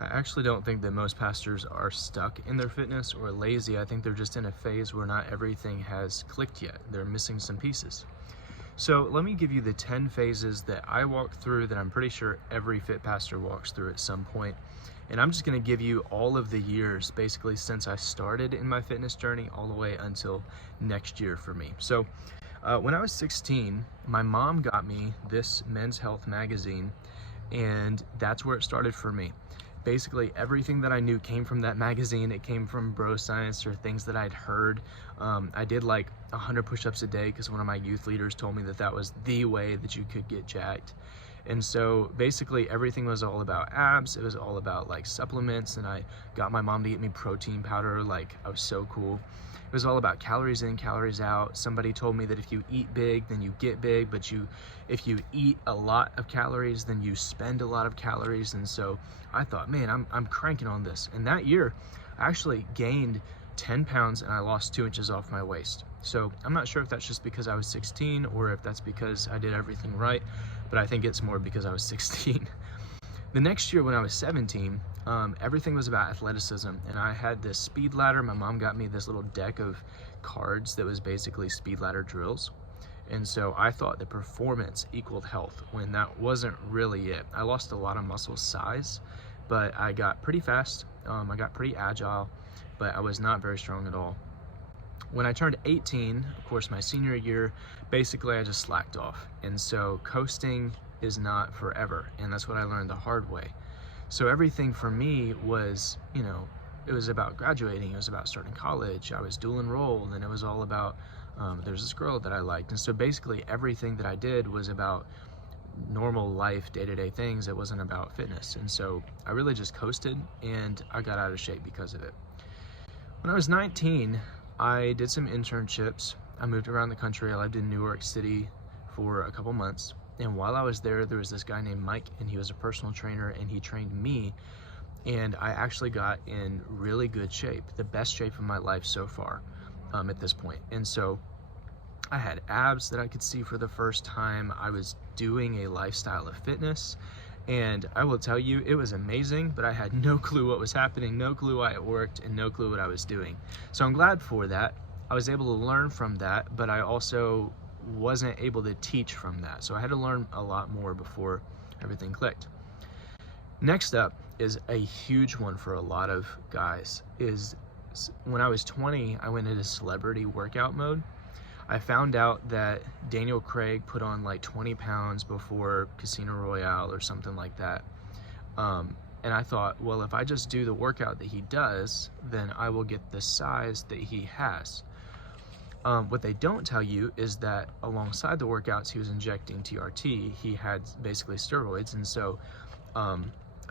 I actually don't think that most pastors are stuck in their fitness or lazy. I think they're just in a phase where not everything has clicked yet. They're missing some pieces. So let me give you the 10 phases that I walked through that I'm pretty sure every fit pastor walks through at some point. And I'm just gonna give you all of the years, basically since I started in my fitness journey all the way until next year for me. So when I was 16, my mom got me this Men's Health magazine, and that's where it started for me. Basically everything that I knew came from that magazine. It came from bro science or things that I'd heard. I did like 100 push-ups a day because one of my youth leaders told me that that was the way that you could get jacked. And so basically everything was all about abs. It was all about like supplements, and I got my mom to get me protein powder. Like, I was so cool. It was all about calories in, calories out. Somebody told me that if you eat big, then you get big, but if you eat a lot of calories, then you spend a lot of calories. And so I thought, man, I'm cranking on this. And that year, I actually gained 10 pounds and I lost 2 inches off my waist. So I'm not sure if that's just because I was 16 or if that's because I did everything right, but I think it's more because I was 16. The next year when I was 17, everything was about athleticism, and I had this speed ladder. My mom got me this little deck of cards that was basically speed ladder drills. And so I thought that performance equaled health, when that wasn't really it. I lost a lot of muscle size, but I got pretty fast. I got pretty agile, but I was not very strong at all. When I turned 18, of course, my senior year, basically I just slacked off. And so coasting is not forever, and that's what I learned the hard way. So everything for me was, it was about graduating, it was about starting college, I was dual enrolled, and it was all about, there's this girl that I liked. And so basically everything that I did was about normal life, day-to-day things. It wasn't about fitness. And so I really just coasted, and I got out of shape because of it. When I was 19, I did some internships. I moved around the country. I lived in New York City for a couple months. And while I was there was this guy named Mike, and he was a personal trainer, and he trained me. And I actually got in really good shape, the best shape of my life so far at this point. And so I had abs that I could see for the first time. I was doing a lifestyle of fitness, and I will tell you, it was amazing, but I had no clue what was happening, no clue why it worked, and no clue what I was doing. So I'm glad for that. I was able to learn from that, but I also wasn't able to teach from that. So I had to learn a lot more before everything clicked. Next up is a huge one for a lot of guys, is when I was 20, I went into celebrity workout mode. I found out that Daniel Craig put on like 20 pounds before Casino Royale or something like that. And I thought, well, if I just do the workout that he does, then I will get the size that he has. What they don't tell you is that alongside the workouts he was injecting TRT, he had basically steroids. And so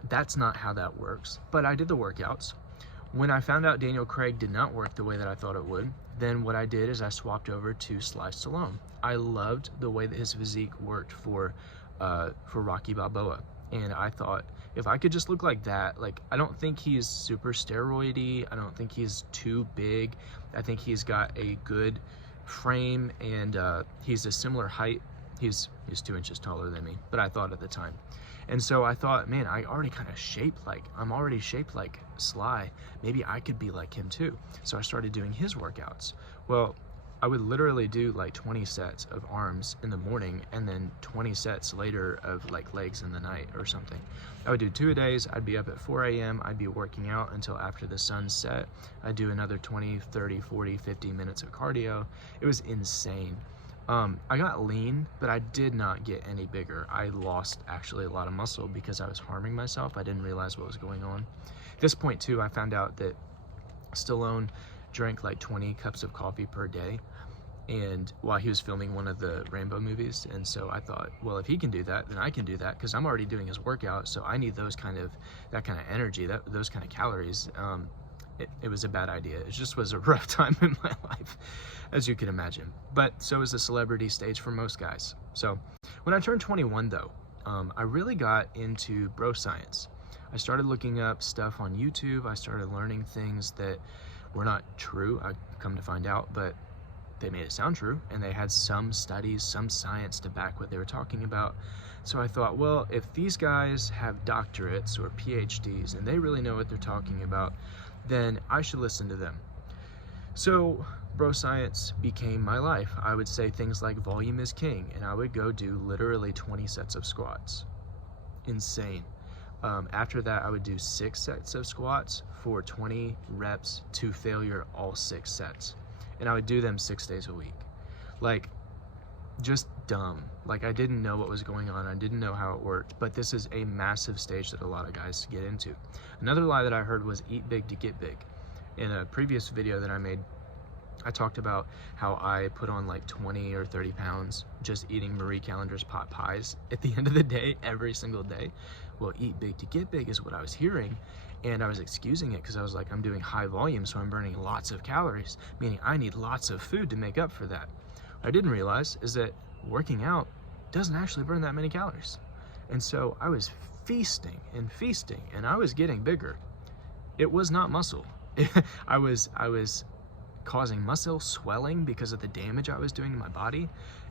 that's not how that works. But I did the workouts. When I found out Daniel Craig did not work the way that I thought it would, then what I did is I swapped over to Sly Stallone. I loved the way that his physique worked for Rocky Balboa. And I thought, if I could just look like that, like, I don't think he's super steroidy. I don't think he's too big. I think he's got a good frame, and he's a similar height. He's 2 inches taller than me, but I thought at the time. And so I thought, man, I'm already shaped like Sly. Maybe I could be like him too. So I started doing his workouts. Well, I would literally do like 20 sets of arms in the morning, and then 20 sets later of like legs in the night or something. I would do 2 a days. I'd be up at 4 a.m. I'd be working out until after the sun set. I'd do another 20, 30, 40, 50 minutes of cardio. It was insane. I got lean, but I did not get any bigger. I lost actually a lot of muscle because I was harming myself. I didn't realize what was going on. At this point too, I found out that Stallone drank like 20 cups of coffee per day, and while he was filming one of the Rambo movies. And so I thought, well, if he can do that, then I can do that, because I'm already doing his workout, so I need that kind of energy, those kind of calories. It was a bad idea. It just was a rough time in my life, as you can imagine. But so is the celebrity stage for most guys. So when I turned 21 though, I really got into bro science. I started looking up stuff on YouTube. I started learning things that were not true, I come to find out, but they made it sound true, and they had some studies, some science to back what they were talking about. So I thought, well, if these guys have doctorates or PhDs and they really know what they're talking about, then I should listen to them. So bro science became my life. I would say things like volume is king, and I would go do literally 20 sets of squats. Insane. After that, I would do 6 sets of squats for 20 reps to failure, all 6 sets. And I would do them 6 days a week. Like, just dumb. Like, I didn't know what was going on. I didn't know how it worked, but this is a massive stage that a lot of guys get into. Another lie that I heard was eat big to get big. In a previous video that I made, I talked about how I put on like 20 or 30 pounds just eating Marie Callender's pot pies at the end of the day, every single day. Well, eat big to get big is what I was hearing, and I was excusing it because I was like, I'm doing high volume, so I'm burning lots of calories, meaning I need lots of food to make up for that. What I didn't realize is that working out doesn't actually burn that many calories. And so I was feasting, and I was getting bigger. It was not muscle. I was causing muscle swelling because of the damage I was doing to my body,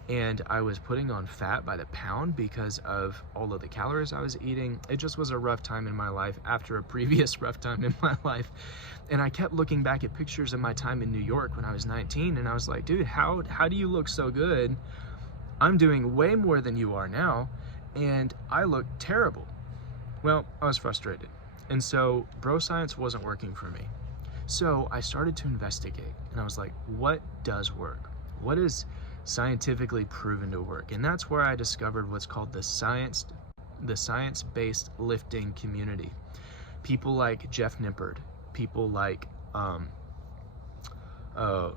and I was putting on fat by the pound because of all of the calories I was eating. It just was a rough time in my life after a previous rough time in my life. And I kept looking back at pictures of my time in New York when I was 19, and I was like, dude, how do you look so good? I'm doing way more than you are now, and I look terrible. Well, I was frustrated. And so bro science wasn't working for me. So I started to investigate, and I was like, what does work? What is scientifically proven to work? And that's where I discovered what's called the science-based lifting community. People like Jeff Nippard, people like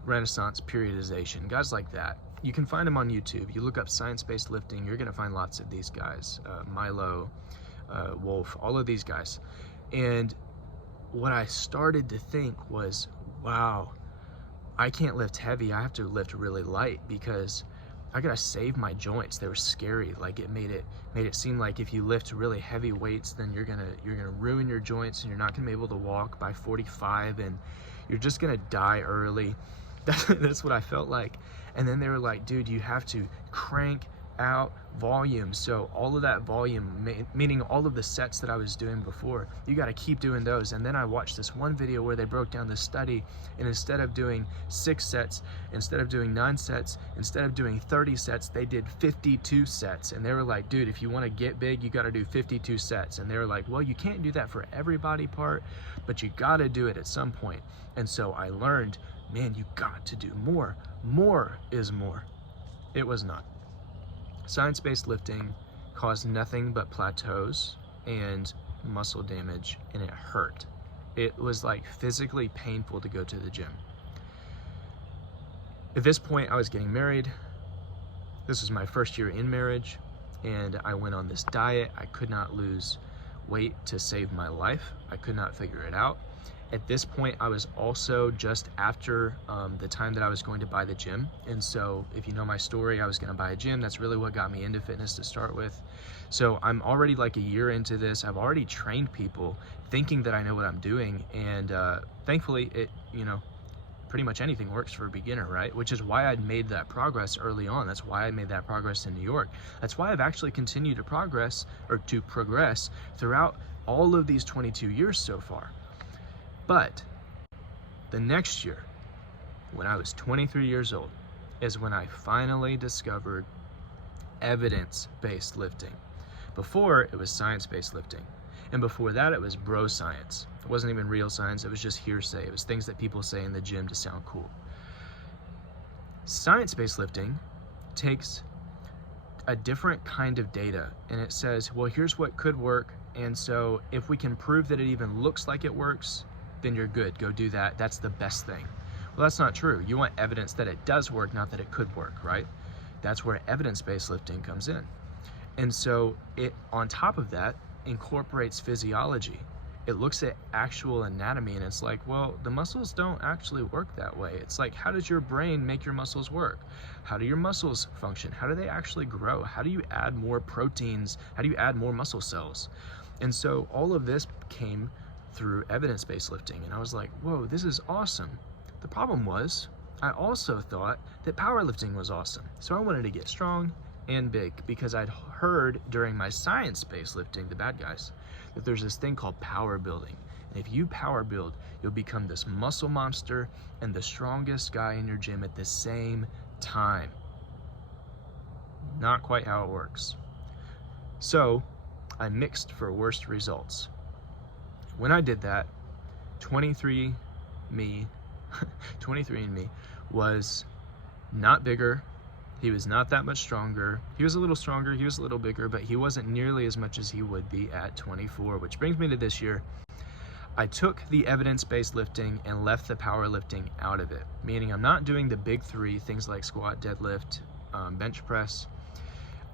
Renaissance periodization, guys like that. You can find them on YouTube. You look up science-based lifting, you're gonna find lots of these guys, Milo, Wolf, all of these guys. And what I started to think was, wow, I can't lift heavy. I have to lift really light because I gotta save my joints. They were scary. Like, it made it seem like if you lift really heavy weights, then you're gonna ruin your joints, and you're not gonna be able to walk by 45, and you're just gonna die early. That's what I felt like. And then they were like, dude, you have to crank out volume. So all of that volume, meaning all of the sets that I was doing before, you got to keep doing those. And then I watched this one video where they broke down this study, and instead of doing 6 sets, instead of doing 9 sets, instead of doing 30 sets, they did 52 sets. And they were like, dude, if you want to get big, you got to do 52 sets. And they were like, well, you can't do that for every body part, but you got to do it at some point. And so I learned, man, you got to do more. More is more. It was not. Science-based lifting caused nothing but plateaus and muscle damage, and it hurt. It was like physically painful to go to the gym. At this point, I was getting married. This was my first year in marriage, and I went on this diet. I could not lose weight to save my life. I could not figure it out. At this point, I was also just after the time that I was going to buy the gym. And so if you know my story, I was gonna buy a gym. That's really what got me into fitness to start with. So I'm already like a year into this. I've already trained people thinking that I know what I'm doing. And thankfully, pretty much anything works for a beginner, right? Which is why I'd made that progress early on. That's why I made that progress in New York. That's why I've actually continued to progress throughout all of these 22 years so far. But the next year, when I was 23 years old, is when I finally discovered evidence-based lifting. Before, it was science-based lifting. And before that, it was bro science. It wasn't even real science, it was just hearsay. It was things that people say in the gym to sound cool. Science-based lifting takes a different kind of data, and it says, well, here's what could work, and so if we can prove that it even looks like it works, then you're good, go do that, that's the best thing. Well, that's not true. You want evidence that it does work, not that it could work, right? That's where evidence-based lifting comes in. And so it, on top of that, incorporates physiology. It looks at actual anatomy, and it's like, well, the muscles don't actually work that way. It's like, how does your brain make your muscles work? How do your muscles function? How do they actually grow? How do you add more proteins? How do you add more muscle cells? And so all of this came through evidence-based lifting, and I was like, whoa, this is awesome. The problem was, I also thought that powerlifting was awesome. So I wanted to get strong and big, because I'd heard during my science-based lifting, the bad guys, that there's this thing called power building. And if you power build, you'll become this muscle monster and the strongest guy in your gym at the same time. Not quite how it works. So I mixed for worse results. When I did that, 23andMe was not bigger. He was not that much stronger. He was a little stronger, he was a little bigger, but he wasn't nearly as much as he would be at 24, which brings me to this year. I took the evidence-based lifting and left the powerlifting out of it, meaning I'm not doing the big three, things like squat, deadlift, bench press.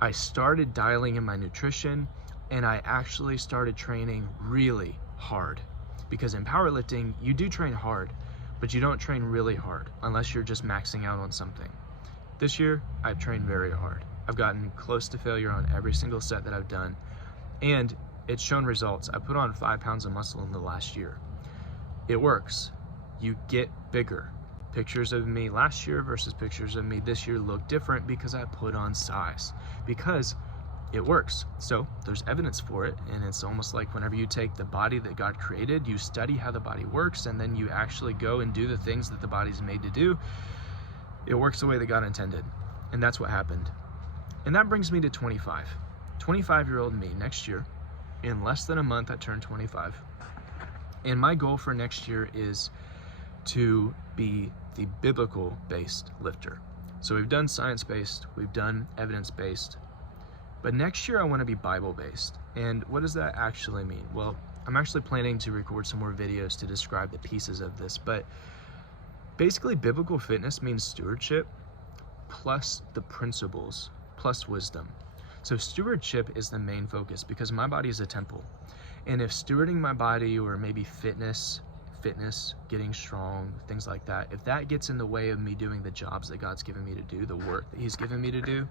I started dialing in my nutrition, and I actually started training really hard, because in powerlifting, you do train hard, but you don't train really hard unless you're just maxing out on something. This year, I've trained very hard. I've gotten close to failure on every single set that I've done, and it's shown results. I put on 5 pounds of muscle in the last year. It works. You get bigger. Pictures of me last year versus pictures of me this year look different because I put on size, because it works. So there's evidence for it, and it's almost like whenever you take the body that God created, you study how the body works, and then you actually go and do the things that the body's made to do. It works the way that God intended, and that's what happened. And that brings me to 25. 25-year-old me next year. In less than a month, I turned 25. And my goal for next year is to be the biblical-based lifter. So we've done science-based, we've done evidence-based, but next year I want to be Bible-based. And what does that actually mean? Well, I'm actually planning to record some more videos to describe the pieces of this, but basically biblical fitness means stewardship plus the principles plus wisdom. So stewardship is the main focus, because my body is a temple. And if stewarding my body, or maybe fitness, getting strong, things like that, if that gets in the way of me doing the jobs that God's given me to do, the work that He's given me to do,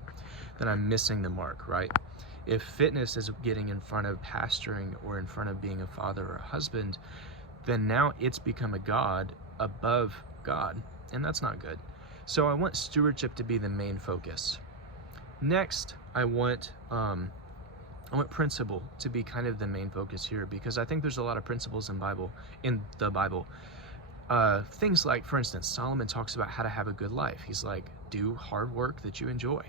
then I'm missing the mark, right? If fitness is getting in front of pastoring or in front of being a father or a husband, then now it's become a God above God, and that's not good. So I want stewardship to be the main focus. Next, I want principle to be kind of the main focus here, because I think there's a lot of principles in the Bible. Things like, for instance, Solomon talks about how to have a good life. He's like, do hard work that you enjoy.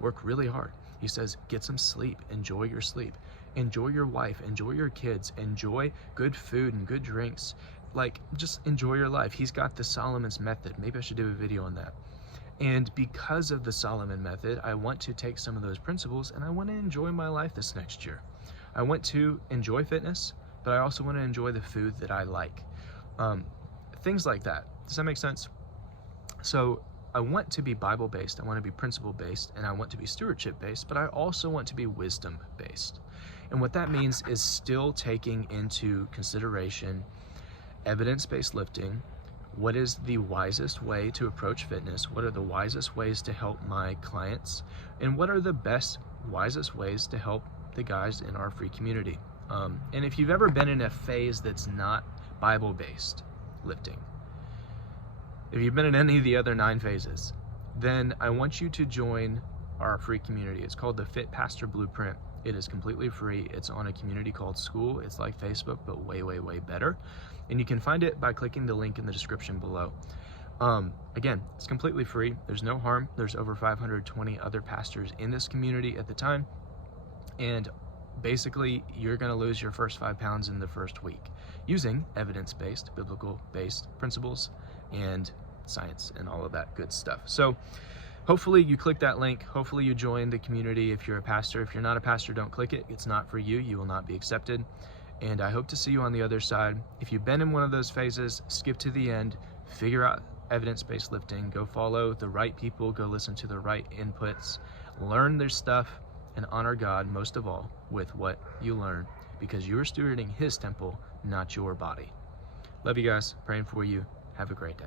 Work really hard. He says, get some sleep. Enjoy your sleep. Enjoy your wife. Enjoy your kids. Enjoy good food and good drinks. Like, just enjoy your life. He's got the Solomon's method. Maybe I should do a video on that. And because of the Solomon method, I want to take some of those principles and I want to enjoy my life this next year. I want to enjoy fitness, but I also want to enjoy the food that I like. Things like that. Does that make sense? So I want to be Bible-based, I want to be principle-based, and I want to be stewardship-based, but I also want to be wisdom-based. And what that means is still taking into consideration evidence-based lifting. What is the wisest way to approach fitness? What are the wisest ways to help my clients? And what are the wisest ways to help the guys in our free community? And if you've ever been in a phase that's not Bible-based lifting, if you've been in any of the other 9 phases, then I want you to join our free community. It's called the Fit Pastor Blueprint. It is completely free. It's on a community called School. It's like Facebook, but way, way, way better. And you can find it by clicking the link in the description below. Again, it's completely free. There's no harm. There's over 520 other pastors in this community at the time. And basically, you're going to lose your first 5 pounds in the first week using evidence-based, biblical-based principles and science and all of that good stuff. So hopefully you click that link. Hopefully you join the community if you're a pastor. If you're not a pastor, don't click it. It's not for you. You will not be accepted. And I hope to see you on the other side. If you've been in one of those phases, skip to the end, figure out evidence-based lifting, go follow the right people, go listen to the right inputs, learn their stuff, and honor God most of all with what you learn, because you're stewarding His temple, not your body. Love you guys. Praying for you. Have a great day.